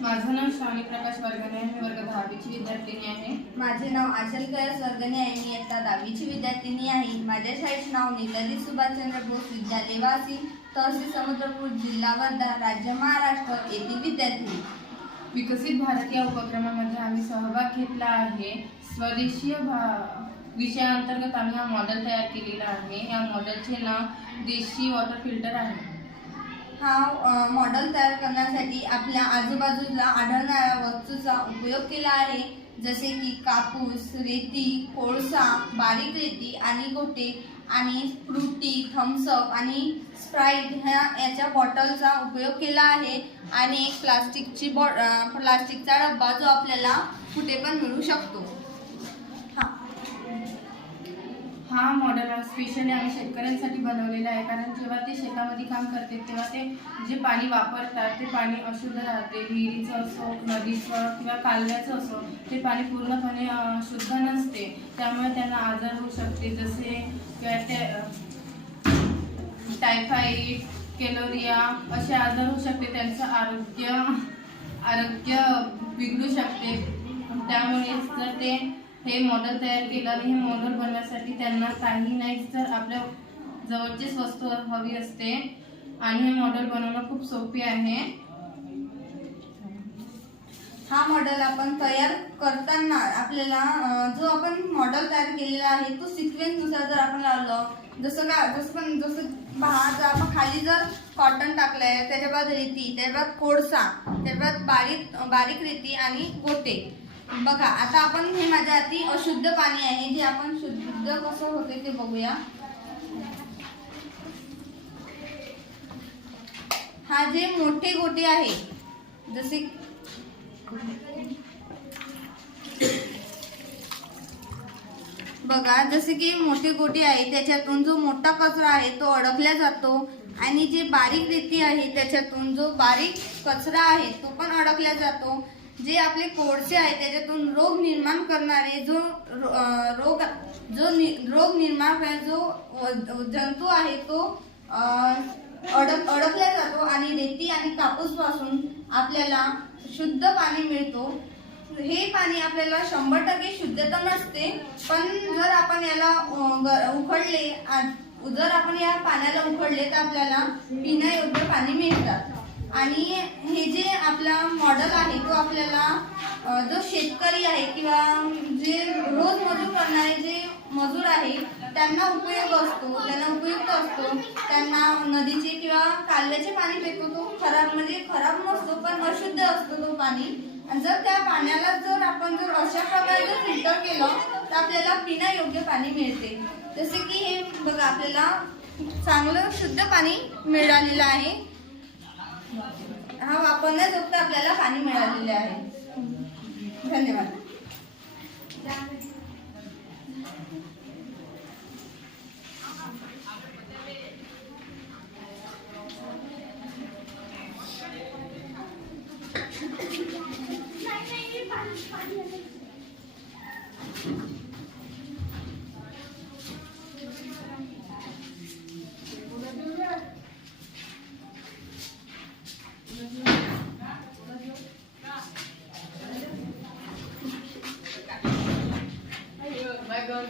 माझं नाव श्रावणी प्रकाश वर्गणे आहे. मी वर्ग 10वीची विद्यार्थिनी आहे. माझे नाव आचल कैलास वर्गणे आहे. मी इयत्ता 10वीची विद्यार्थिनी आहे. माझ्या शाळेचे नाव नेताजी सुभाषचंद्र बोस विद्यालय वासी, तहसील समुद्रपूर, जिल्हा वर्धा, राज्य महाराष्ट्र येथील विद्यार्थी. विकसित भारत या उपक्रमामध्ये आम्ही सहभाग घेतला आहे. स्वदेशीय विषयाअंतर्गत आम्ही हा मॉडेल तयार केलेला आहे. या मॉडेलचे नाव देशी वॉटर फिल्टर आहे. हा मॉडेल तयार करण्यासाठी आपल्या आजूबाजूला आढळणाऱ्या वस्तूचा उपयोग केला आहे, जसे की कापूस, रेती, कोळसा, बारीक रेती आणि गोटे आणि फ्रुटी, थम्सअप आणि स्प्राईट याच्या बॉटलचा उपयोग केला आहे आणि एक प्लास्टिकचा डब्बा जो आपल्याला कुठे पण मिळू शकतो. हा मॉडेल स्पेशली आम्ही शेतकऱ्यांसाठी बनवलेला आहे, कारण जेव्हा ते शेतामध्ये काम करते तेव्हा ते जे पाणी वापरतात ते पाणी अशुद्ध राहते. विहिरीचं असो, नदीचं किंवा कालव्याचं असो, ते पाणी पूर्णपणे शुद्ध नसते. त्यामुळे त्यांना आजार होऊ शकते, जसे टायफॉइड, कॅलेरिया असे आजार होऊ शकते. त्यांचं आरोग्य बिघडू शकते. त्यामुळे जर ते हे मॉडेल तयार केलं आणि हे मॉडेल बनवण्यासाठी त्यांना काही नाही तर आपल्या जवळचीच वस्तू हवी असते आणि हे मॉडेल बनवणं खूप सोपे आहे. हा मॉडेल आपण तयार करताना आपल्याला जो आपण मॉडेल तयार केलेला आहे तो सिक्वेन्सनुसार जर आपण लावलं, जसं आपण खाली जर कॉटन टाकलंय, त्याच्या बाद रेती, त्याच्या बाद कोळसा, त्याच्या बाद बारीक रेती आणि गोटे. बघा आता आपण हे माझ्या हाती अशुद्ध पाणी आहे, जे आपण शुद्ध कसं होते ते बघूया. हा जे मोठे गोटे आहे, जसे बघा जसे की मोठे गोटे आहे त्याच्यातून जो मोठा कचरा आहे तो अडकला जातो आणि जे बारीक रेती आहे त्याच्यातून जो बारीक कचरा आहे तो पण अडकला जातो. जे आपले कोळसे आहे त्याच्यातून रोग निर्माण करणारे रोग निर्माण करणारे जो जंतू आहे तो अडकला जातो आणि रेती आणि कापूस पासून आपल्याला शुद्ध पाणी मिळतो. हे पाणी आपल्याला 100% शुद्धता नसते, पण जर आपण याला जर आपण या पाण्याला उकळले तर आपल्याला पिण्यायोग्य पाणी मिळतात. आणि हे जे आपला मॉडेल आहे तो आपल्याला जो शेतकरी आहे किंवा जे रोज मजूर करणारे जे मजूर आहे त्यांना उपयुक्त असतो. त्यांना नदीचे किंवा कालव्याचे पाणी पितो तो खराब नसतो, पण अशुद्ध असतो तो पाणी. आणि जर त्या पाण्याला जर आपण अशा प्रकारे जर फिल्टर केलं तर आपल्याला पिण्यायोग्य पाणी मिळते. जसे की हे बघा आपल्याला चांगलं शुद्ध पाणी मिळालेलं आहे. हा वापरण्याजोगत आपल्याला पाणी मिळालेले आहे. धन्यवाद. My God,